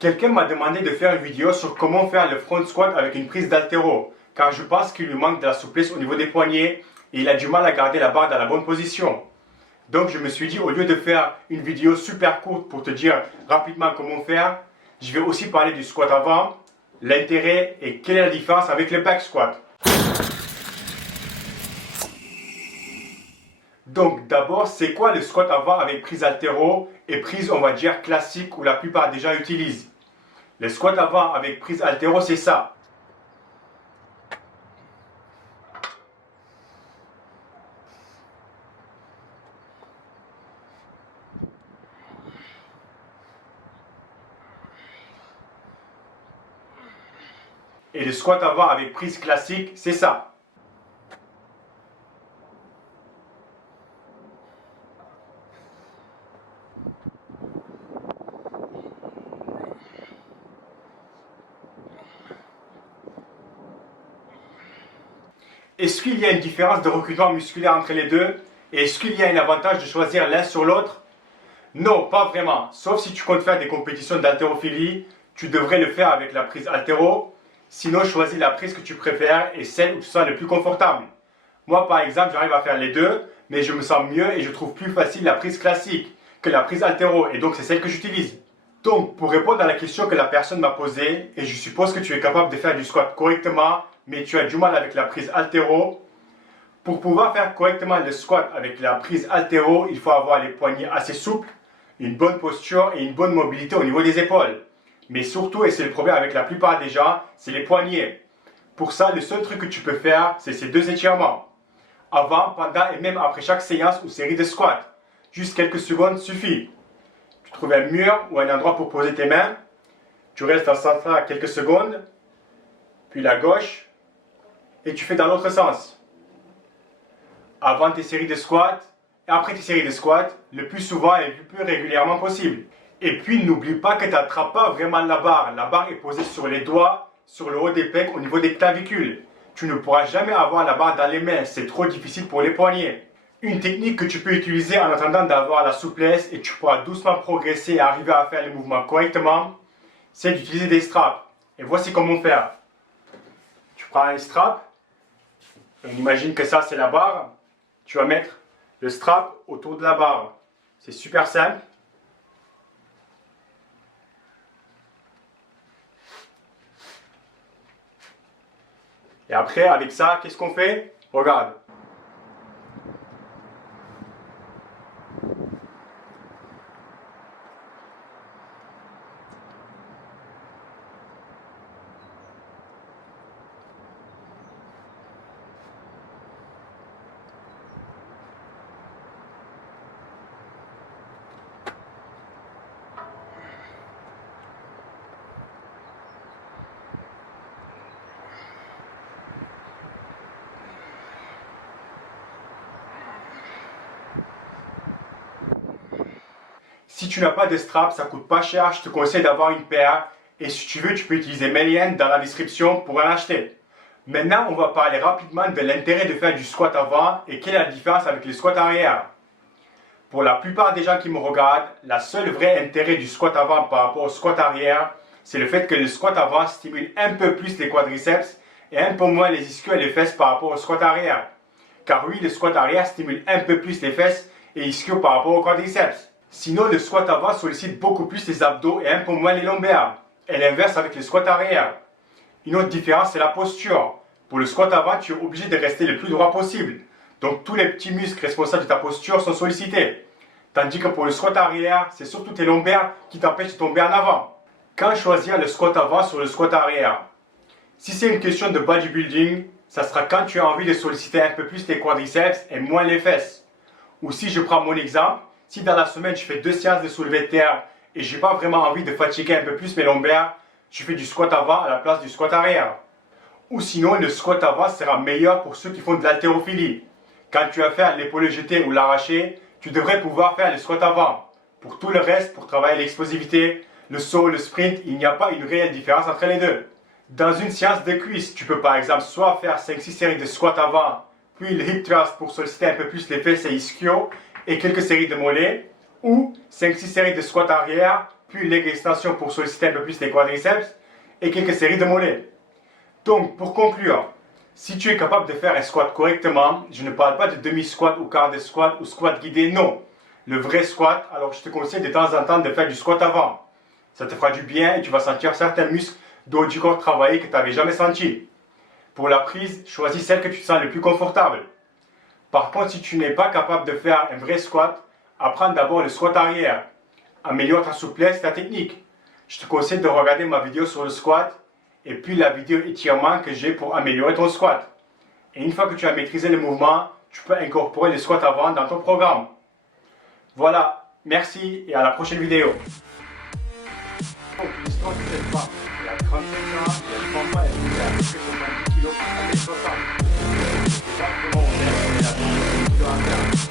Quelqu'un m'a demandé de faire une vidéo sur comment faire le front squat avec une prise d'haltéro, car je pense qu'il lui manque de la souplesse au niveau des poignets et il a du mal à garder la barre dans la bonne position. Donc je me suis dit, au lieu de faire une vidéo super courte pour te dire rapidement comment faire, je vais aussi parler du squat avant, l'intérêt et quelle est la différence avec le back squat. Donc d'abord, c'est quoi le squat avant avec prise haltéro et prise, on va dire, classique où la plupart des gens utilisent. Le squat avant avec prise haltéro, c'est ça. Et le squat avant avec prise classique, c'est ça. Est-ce qu'il y a une différence de recrutement musculaire entre les deux? Et est-ce qu'il y a un avantage de choisir l'un sur l'autre? Non, pas vraiment. Sauf si tu comptes faire des compétitions d'haltérophilie, tu devrais le faire avec la prise haltéro. Sinon, choisis la prise que tu préfères et celle où tu sens le plus confortable. Moi, par exemple, j'arrive à faire les deux, mais je me sens mieux et je trouve plus facile la prise classique que la prise haltéro. Et donc, c'est celle que j'utilise. Donc, pour répondre à la question que la personne m'a posée, et je suppose que tu es capable de faire du squat correctement, mais tu as du mal avec la prise haltéro. Pour pouvoir faire correctement le squat avec la prise haltéro, il faut avoir les poignets assez souples, une bonne posture et une bonne mobilité au niveau des épaules. Mais surtout, et c'est le problème avec la plupart des gens, c'est les poignets. Pour ça, le seul truc que tu peux faire, c'est ces deux étirements. Avant, pendant et même après chaque séance ou série de squats. Juste quelques secondes suffit. Tu trouves un mur ou un endroit pour poser tes mains. Tu restes en centre quelques secondes, puis la gauche, et tu fais dans l'autre sens. Avant tes séries de squats et après tes séries de squats, le plus souvent et le plus régulièrement possible. Et puis n'oublie pas que tu n'attrapes pas vraiment la barre. La barre est posée sur les doigts, sur le haut des pecs, au niveau des clavicules. Tu ne pourras jamais avoir la barre dans les mains, c'est trop difficile pour les poignets. Une technique que tu peux utiliser en attendant d'avoir la souplesse et tu pourras doucement progresser et arriver à faire les mouvements correctement, c'est d'utiliser des straps. Et voici comment faire. Tu prends un strap, on imagine que ça c'est la barre. Tu vas mettre le strap autour de la barre. C'est super simple. Et après, avec ça, qu'est-ce qu'on fait? Regarde. Si tu n'as pas de strap, ça coûte pas cher, je te conseille d'avoir une paire. Et si tu veux, tu peux utiliser mes liens dans la description pour en acheter. Maintenant, on va parler rapidement de l'intérêt de faire du squat avant et quelle est la différence avec le squat arrière. Pour la plupart des gens qui me regardent, la seule vraie intérêt du squat avant par rapport au squat arrière, c'est le fait que le squat avant stimule un peu plus les quadriceps et un peu moins les ischios et les fesses par rapport au squat arrière. Car oui, le squat arrière stimule un peu plus les fesses et ischios par rapport au quadriceps. Sinon, le squat avant sollicite beaucoup plus les abdos et un peu moins les lombaires. Et l'inverse avec le squat arrière. Une autre différence, c'est la posture. Pour le squat avant, tu es obligé de rester le plus droit possible. Donc tous les petits muscles responsables de ta posture sont sollicités. Tandis que pour le squat arrière, c'est surtout tes lombaires qui t'empêchent de tomber en avant. Quand choisir le squat avant sur le squat arrière? Si c'est une question de bodybuilding, ça sera quand tu as envie de solliciter un peu plus tes quadriceps et moins les fesses. Ou si je prends mon exemple, si dans la semaine je fais 2 séances de soulevé de terre et je n'ai pas vraiment envie de fatiguer un peu plus mes lombaires, je fais du squat avant à la place du squat arrière. Ou sinon, le squat avant sera meilleur pour ceux qui font de l'haltérophilie. Quand tu vas faire l'épaule jetée ou l'arraché, tu devrais pouvoir faire le squat avant. Pour tout le reste, pour travailler l'explosivité, le saut, le sprint, il n'y a pas une réelle différence entre les deux. Dans une séance de cuisse, tu peux par exemple soit faire 5-6 séries de squat avant, puis le hip thrust pour solliciter un peu plus les fesses et ischios, et quelques séries de mollets, ou 5-6 séries de squat arrière puis leg extension pour solliciter un peu plus les quadriceps et quelques séries de mollets. Donc, pour conclure, si tu es capable de faire un squat correctement, je ne parle pas de demi-squat ou quart de squat ou squat guidé, non. Le vrai squat, alors je te conseille de temps en temps de faire du squat avant. Ça te fera du bien et tu vas sentir certains muscles du haut du corps travailler que tu n'avais jamais senti. Pour la prise, choisis celle que tu te sens le plus confortable. Par contre, si tu n'es pas capable de faire un vrai squat, apprends d'abord le squat arrière. Améliore ta souplesse et ta technique. Je te conseille de regarder ma vidéo sur le squat et puis la vidéo étirement que j'ai pour améliorer ton squat. Et une fois que tu as maîtrisé le mouvement, tu peux incorporer le squat avant dans ton programme. Voilà, merci et à la prochaine vidéo. Donc l'histoire de cette femme, elle a 35 ans et elle prend pas, elle a 90 kg pour 1m60. C'est pas vraiment honnête, elle a 30 kg à faire.